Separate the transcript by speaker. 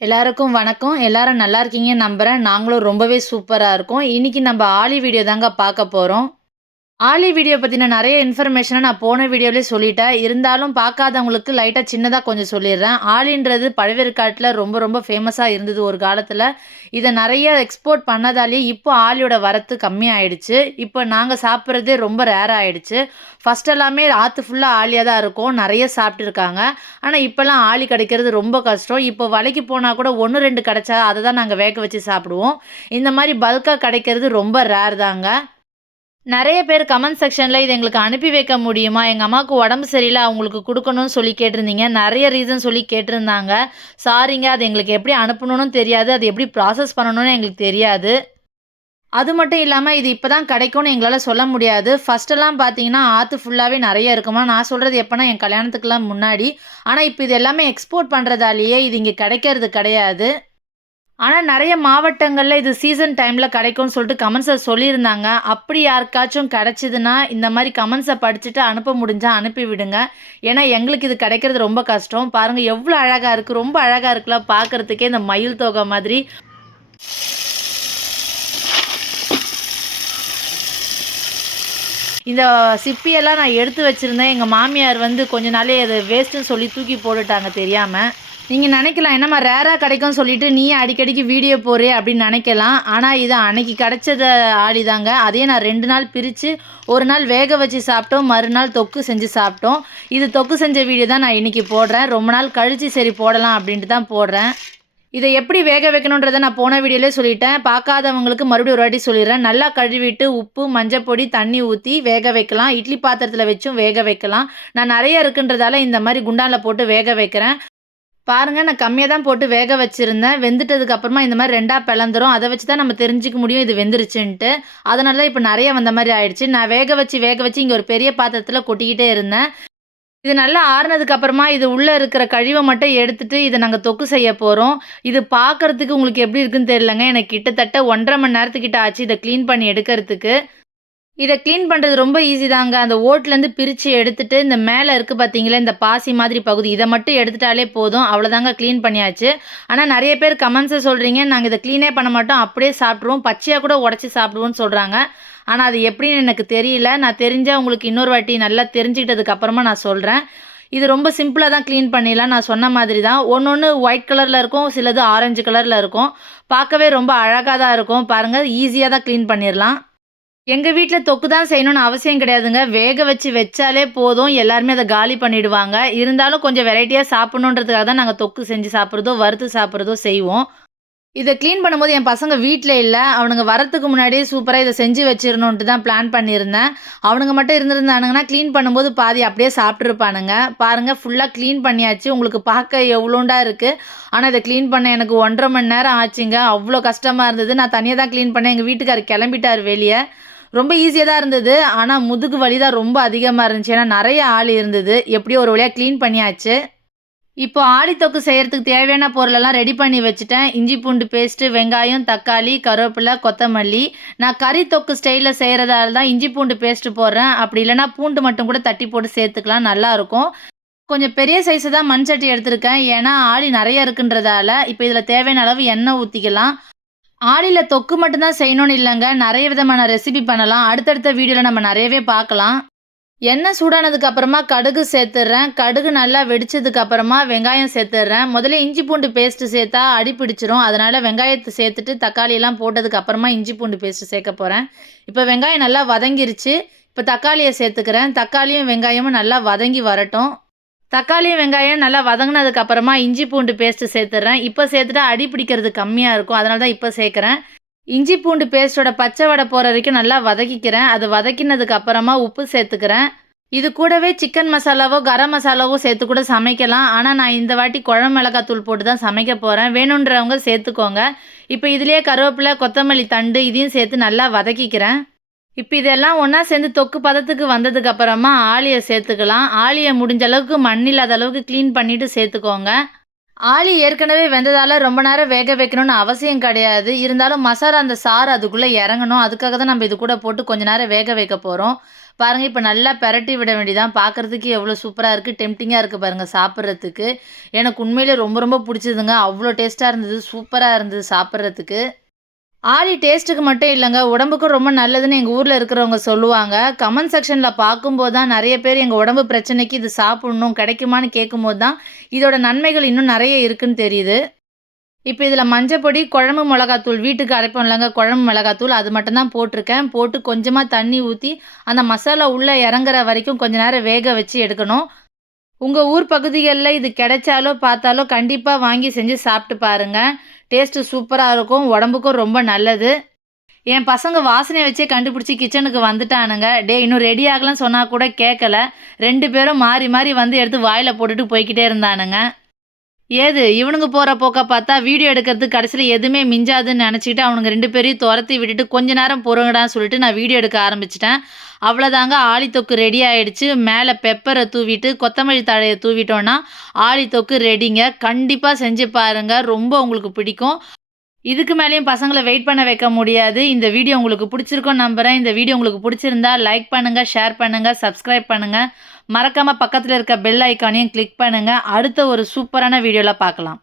Speaker 1: எல்லாருக்கும் வணக்கம். எல்லாரும் நல்லா இருக்கீங்கன்னு நம்புகிறேன் நாங்களும் ரொம்பவே சூப்பராக இருக்கோம். இன்றைக்கி நம்ம ஆலி வீடியோ தாங்க பார்க்க போகிறோம் ஆலி வீடியோ பற்றின நிறைய இன்ஃபர்மேஷனை நான் போன வீடியோவிலே சொல்லிட்டேன். இருந்தாலும் பார்க்காதவங்களுக்கு லைட்டாக சின்னதாக கொஞ்சம் சொல்லிடுறேன். ஆலின்றது பழவேற்காட்டில் ரொம்ப ரொம்ப ஃபேமஸாக இருந்தது ஒரு காலத்தில். இதை நிறைய எக்ஸ்போர்ட் பண்ணதாலேயே இப்போ ஆலியோட வரத்து கம்மியாயிடுச்சு. இப்போ நாங்கள் சாப்பிட்றதே ரொம்ப ரேர் ஆகிடுச்சு ஃபஸ்ட் எல்லாமே ஆற்று ஃபுல்லாக ஆலியாக தான் இருக்கும். நிறைய சாப்பிட்ருக்காங்க ஆனால் இப்போல்லாம் ஆலி கிடைக்கிறது ரொம்ப கஷ்டம். இப்போ வலைக்கு போனால் கூட ஒன்று ரெண்டு கிடைச்சா அதை தான் நாங்கள் வேக வச்சு சாப்பிடுவோம். இந்த மாதிரி பல்காக கிடைக்கிறது ரொம்ப ரேர் தாங்க. நிறைய பேர் கமெண்ட் செக்ஷனில் இது எங்களுக்கு அனுப்பி வைக்க முடியுமா? எங்கள் அம்மாவுக்கு உடம்பு சரியில்லை அவங்களுக்கு கொடுக்கணும்னு சொல்லி கேட்டிருந்தீங்க. நிறைய ரீசன் சொல்லி கேட்டிருந்தாங்க. சாரிங்க அது எங்களுக்கு எப்படி அனுப்பணும்னு தெரியாது. அது எப்படி ப்ராசஸ் பண்ணணும்னு எங்களுக்கு தெரியாது. அது மட்டும் இல்லாமல் இது இப்போ தான் கிடைக்கும்னு எங்களால் சொல்ல முடியாது. ஃபஸ்ட்டெல்லாம் பார்த்தீங்கன்னா ஆற்று ஃபுல்லாகவே நிறைய இருக்குமா? நான் சொல்கிறது எப்போனா என் கல்யாணத்துக்குலாம் முன்னாடி. ஆனால் இப்போ இது எல்லாமே எக்ஸ்போர்ட் பண்ணுறதாலேயே இது இங்கே கிடைக்கிறது கிடையாது. ஆனால் நிறைய மாவட்டங்களில் இது சீசன் டைமில் கிடைக்கும்னு சொல்லிட்டு கமெண்ட்ஸை சொல்லியிருந்தாங்க. அப்படி யாருக்காச்சும் கிடச்சிதுன்னா இந்த மாதிரி கமெண்ட்ஸை படிச்சுட்டு அனுப்ப முடிஞ்சால் அனுப்பி விடுங்க. ஏன்னா எங்களுக்கு இது கிடைக்கிறது ரொம்ப கஷ்டம். பாருங்கள் எவ்வளோ அழகாக இருக்குது ரொம்ப அழகாக இருக்குல்ல பார்க்குறதுக்கே இந்த மயில் தொகை மாதிரி. இந்த சிப்பியெல்லாம் நான் எடுத்து வச்சுருந்தேன். எங்கள் மாமியார் வந்து கொஞ்ச நாளே அதை வேஸ்ட்டுன்னு சொல்லி தூக்கி போட்டுட்டாங்க தெரியாமல் நீங்கள் நினைக்கலாம் என்னம்மா ரேராக கிடைக்கும்னு சொல்லிட்டு நீ அடிக்கடிக்கு வீடியோ போடுறே அப்படின்னு நினைக்கலாம். ஆனால் இது அன்னைக்கு கிடைச்சத ஆடி தாங்க அதே நான் ரெண்டு நாள் பிரித்து ஒரு நாள் வேக வச்சு சாப்பிட்டோம். மறுநாள் தொக்கு செஞ்சு சாப்பிட்டோம். இது தொக்கு செஞ்ச வீடியோ தான் நான் இன்றைக்கி போடுறேன். ரொம்ப நாள் கழித்து சரி போடலாம் அப்படின்ட்டு தான் போடுறேன். இதை எப்படி வேக வைக்கணுன்றதை நான் போன வீடியோலே சொல்லிட்டேன். பார்க்காதவங்களுக்கு மறுபடியும் ஒரு வாட்டி சொல்லிடுறேன். நல்லா கழுவிட்டு உப்பு மஞ்சப்பொடி தண்ணி ஊற்றி வேக வைக்கலாம். இட்லி பாத்திரத்தில் வச்சும் வேக வைக்கலாம். நான் நிறைய இருக்குன்றதால இந்த மாதிரி குண்டானில் போட்டு வேக வைக்கிறேன். பாருங்கள் நான் கம்மியாக தான் போட்டு வேக வச்சுருந்தேன். வெந்துட்டதுக்கு அப்புறமா இந்த மாதிரி ரெண்டாக பிளந்துரும். அதை வச்சு தான் நம்ம தெரிஞ்சிக்க முடியும் இது வெந்துருச்சுன்ட்டு. அதனால தான் இப்போ நிறைய வந்த மாதிரி ஆயிடுச்சு. நான் வேக வச்சு வேக வச்சு இங்கே ஒரு பெரிய பாத்திரத்தில் கொட்டிக்கிட்டே இருந்தேன். இது நல்லா ஆறுனதுக்கு அப்புறமா இது உள்ளே இருக்கிற கழிவை மட்டும் எடுத்துட்டு இதை நாங்கள் தொக்கு செய்ய போகிறோம் இது பார்க்குறதுக்கு உங்களுக்கு எப்படி இருக்குன்னு தெரியலங்க. எனக்கு கிட்டத்தட்ட ஒன்றரை மணி நேரத்துக்கிட்ட ஆச்சு இதை க்ளீன் பண்ணி எடுக்கிறதுக்கு. இதை க்ளீன் பண்ணுறது ரொம்ப ஈஸி தாங்க. அந்த ஓட்லேருந்து பிரித்து எடுத்துட்டு இந்த மேலே இருக்குது பார்த்தீங்களா இந்த பாசி மாதிரி பகுதி இதை மட்டும் எடுத்துட்டாலே போதும். அவ்வளோதாங்க க்ளீன் பண்ணியாச்சு. ஆனால் நிறைய பேர் கமெண்ட்ஸை சொல்கிறீங்க நாங்கள் இதை க்ளீனே பண்ண மாட்டோம் அப்படியே சாப்பிட்ருவோம் பச்சையாக கூட உடச்சி சாப்பிடுவோம்னு சொல்கிறாங்க ஆனால் அது எப்படின்னு எனக்கு தெரியல. நான் தெரிஞ்சால் உங்களுக்கு இன்னொரு வாட்டி நல்லா தெரிஞ்சுக்கிட்டதுக்கு அப்புறமா நான் சொல்கிறேன் இது ரொம்ப சிம்பிளாக தான் க்ளீன் பண்ணிடலாம். நான் சொன்ன மாதிரி தான். ஒன்று ஒன்று ஒயிட் கலரில் இருக்கும் சிலது ஆரஞ்சு கலரில் இருக்கும். பார்க்கவே ரொம்ப அழகாக தான் இருக்கும். பாருங்கள் ஈஸியாக தான் க்ளீன் பண்ணிடலாம். எங்கள் வீட்டில் தொக்கு தான் செய்யணும்னு அவசியம் கிடையாதுங்க. வேக வச்சு வச்சாலே போதும். எல்லாருமே அதை காலி பண்ணிடுவாங்க. இருந்தாலும் கொஞ்சம் வெரைட்டியாக சாப்பிட்ணுன்றதுக்காக தான் நாங்கள் தொக்கு செஞ்சு சாப்பிட்றதோ வறுத்து சாப்பிட்றதோ செய்வோம். இதை க்ளீன் பண்ணும்போது என் பசங்க வீட்டில் இல்லை. அவனுங்க வரத்துக்கு முன்னாடியே சூப்பராக இதை செஞ்சு வச்சிடணுன்ட்டு தான் பிளான் பண்ணியிருந்தேன். அவனுங்க மட்டும் இருந்திருந்தானுங்கன்னா க்ளீன் பண்ணும்போது பாதி அப்படியே சாப்பிட்ருப்பானுங்க பாருங்கள் ஃபுல்லாக க்ளீன் பண்ணியாச்சு. உங்களுக்கு பார்க்க எவ்வளோண்டா இருக்குது ஆனால் இதை க்ளீன் பண்ண எனக்கு ஒன்றரை மணி நேரம் ஆச்சுங்க. அவ்வளோ கஷ்டமாக இருந்தது. நான் தனியாக தான் க்ளீன் பண்ணேன். எங்கள் வீட்டுக்காரர் கிளம்பிட்டார் வெளியே. ரொம்ப ஈஸியாக தான் இருந்தது. ஆனால் முதுகு வலி தான் ரொம்ப அதிகமாக இருந்துச்சு. ஏன்னா நிறைய ஆள் இருந்தது. எப்படியோ ஒரு வழியாக க்ளீன் பண்ணியாச்சு. இப்போ ஆடி தொக்கு செய்கிறதுக்கு தேவையான பொருளெல்லாம் ரெடி பண்ணி வச்சுட்டேன். இஞ்சி பூண்டு பேஸ்ட்டு வெங்காயம் தக்காளி கருவேப்பிலை கொத்தமல்லி. நான் கறி தொக்கு ஸ்டைலில் செய்கிறதால தான் இஞ்சி பூண்டு பேஸ்ட்டு போடுறேன். அப்படி இல்லைனா பூண்டு மட்டும் கூட தட்டி போட்டு சேர்த்துக்கலாம். நல்லாயிருக்கும் கொஞ்சம் பெரிய சைஸு தான் மண் சட்டி எடுத்திருக்கேன். ஏன்னா ஆடி நிறைய இருக்குன்றதால இப்போ இதில் தேவையான அளவு எண்ணெய் ஊற்றிக்கலாம் ஆளில் தொக்கு மட்டும்தான் செய்யணும்னு இல்லைங்க. நிறைய விதமான ரெசிபி பண்ணலாம். அடுத்தடுத்த வீடியோவில் நம்ம நிறையவே பார்க்கலாம். எண்ணெய் சூடானதுக்கு அப்புறமா கடுகு சேர்த்துட்றேன். கடுகு நல்லா வெடிச்சதுக்கு அப்புறமா வெங்காயம் சேர்த்துட்றேன். முதல்ல இஞ்சி பூண்டு பேஸ்ட்டு சேர்த்தா அடி பிடிச்சிரும். அதனால் வெங்காயத்தை சேர்த்துட்டு தக்காளியெல்லாம் போட்டதுக்கு அப்புறமா இஞ்சி பூண்டு பேஸ்ட்டு சேர்க்க போகிறேன் இப்போ வெங்காயம் நல்லா வதங்கிருச்சு. இப்போ தக்காளியை சேர்த்துக்கிறேன். தக்காளியும் வெங்காயமும் நல்லா வதங்கி வரட்டும். தக்காளி வெங்காயம் நல்லா வதங்கினதுக்கு அப்புறமா இஞ்சி பூண்டு பேஸ்ட்டு சேர்த்துட்றேன் இப்போ சேர்த்துட்டா அடி பிடிக்கிறது கம்மியாக இருக்கும். அதனால தான் இப்போ சேர்க்குறேன். இஞ்சி பூண்டு பேஸ்ட்டோட பச்சை வடை போகிற வரைக்கும் நல்லா வதக்கிக்கிறேன். அது வதக்கினதுக்கு அப்புறமா உப்பு சேர்த்துக்கிறேன். இது கூடவே சிக்கன் மசாலாவோ கரம் மசாலாவோ சேர்த்து கூட சமைக்கலாம். ஆனால் நான் இந்த வாட்டி குழம்பு மிளகாத்தூள் போட்டு தான் சமைக்க போகிறேன் வேணுன்றவங்க சேர்த்துக்கோங்க. இப்போ இதுலேயே கருவேப்பிலை கொத்தமல்லி தண்டு இதையும் சேர்த்து நல்லா வதக்கிக்கிறேன். இப்போ இதெல்லாம் ஒன்றா சேர்ந்து தொக்கு பதத்துக்கு வந்ததுக்கு அப்புறமா ஆலியை சேர்த்துக்கலாம். ஆலியை முடிஞ்ச அளவுக்கு மண் இல்லாத அளவுக்கு க்ளீன் பண்ணிவிட்டு சேர்த்துக்கோங்க. ஆலி ஏற்கனவே வெந்ததால் ரொம்ப நேரம் வேக வைக்கணும்னு அவசியம் கிடையாது. இருந்தாலும் மசாலா அந்த சாறு அதுக்குள்ளே இறங்கணும். அதுக்காக தான் நம்ம இது கூட போட்டு கொஞ்ச நேரம் வேக வைக்க போகிறோம் பாருங்கள் இப்போ நல்லா பெரட்டி விட வேண்டியதான் பார்க்குறதுக்கு எவ்வளோ சூப்பராக இருக்குது டெம்டிங்காக இருக்குது பாருங்கள் சாப்பிட்றதுக்கு. எனக்கு உண்மையிலே ரொம்ப ரொம்ப பிடிச்சதுங்க. அவ்வளோ டேஸ்ட்டாக இருந்தது. சூப்பராக இருந்தது சாப்பிட்றதுக்கு. ஆலி டேஸ்ட்டுக்கு மட்டும் இல்லைங்க. உடம்புக்கும் ரொம்ப நல்லதுன்னு எங்கள் ஊரில் இருக்கிறவங்க சொல்லுவாங்க. கமெண்ட் செக்ஷனில் பார்க்கும்போது தான் நிறைய பேர் எங்கள் உடம்பு பிரச்சனைக்கு இது சாப்பிட்ணும் கிடைக்குமான்னு கேட்கும்போது தான் இதோட நன்மைகள் இன்னும் நிறைய இருக்குன்னு தெரியுது. இப்போ இதில் மஞ்சப்பொடி குழம்பு மிளகாத்தூள் வீட்டுக்கு அரைப்போம் இல்லைங்க. குழம்பு மிளகாத்தூள் அது மட்டும்தான் போட்டிருக்கேன். போட்டு கொஞ்சமாக தண்ணி ஊற்றி அந்த மசாலா உள்ளே இறங்குற வரைக்கும் கொஞ்ச நேரம் வேக வச்சு எடுக்கணும். உங்கள் ஊர் பகுதிகளில் இது கிடைச்சாலோ பார்த்தாலோ கண்டிப்பாக வாங்கி செஞ்சு சாப்பிட்டு பாருங்கள் டேஸ்ட்டு சூப்பராக இருக்கும் உடம்புக்கும் ரொம்ப நல்லது. என் பசங்க வாசனை வச்சே கண்டுபிடிச்சி கிச்சனுக்கு வந்துட்டானுங்க. டே இன்னும் ரெடி ஆகலன்னு சொன்னால் கூட கேட்கல ரெண்டு பேரும் மாறி மாறி வந்து எடுத்து வாயில் போட்டுட்டு போய்கிட்டே இருந்தானுங்க. ஏது? இவனுங்க போகிற போக்க பார்த்தா வீடியோ எடுக்கிறதுக்கு கடைசியில் எதுவுமே மிஞ்சாதுன்னு நினச்சிக்கிட்டு அவனுங்க ரெண்டு பேரையும் துரத்தி விட்டுட்டு கொஞ்ச நேரம் பொறுங்கடான்னு சொல்லிட்டு நான் வீடியோ எடுக்க ஆரம்பிச்சிட்டேன். அவ்வளோதாங்க ஆளித்தொக்கு ரெடி ஆகிடுச்சு மேலே பெப்பரை தூவிட்டு கொத்தமல்லி தழையை தூவிட்டோன்னா ஆளித்தொக்கு ரெடிங்க கண்டிப்பாக செஞ்சு பாருங்கள் ரொம்ப உங்களுக்கு பிடிக்கும். இதுக்கு மேலேயும் பசங்களை வெயிட் பண்ண வைக்க முடியாது. இந்த வீடியோ உங்களுக்கு பிடிச்சிருக்கோன்னு நம்புகிறேன் இந்த வீடியோ உங்களுக்கு பிடிச்சிருந்தா லைக் பண்ணுங்கள் ஷேர் பண்ணுங்கள் சப்ஸ்கிரைப் பண்ணுங்கள் மறக்காமல் பக்கத்தில் இருக்க பெல் ஐக்கானையும் கிளிக் பண்ணுங்கள் அடுத்த ஒரு சூப்பரான வீடியோவில் பார்க்கலாம்.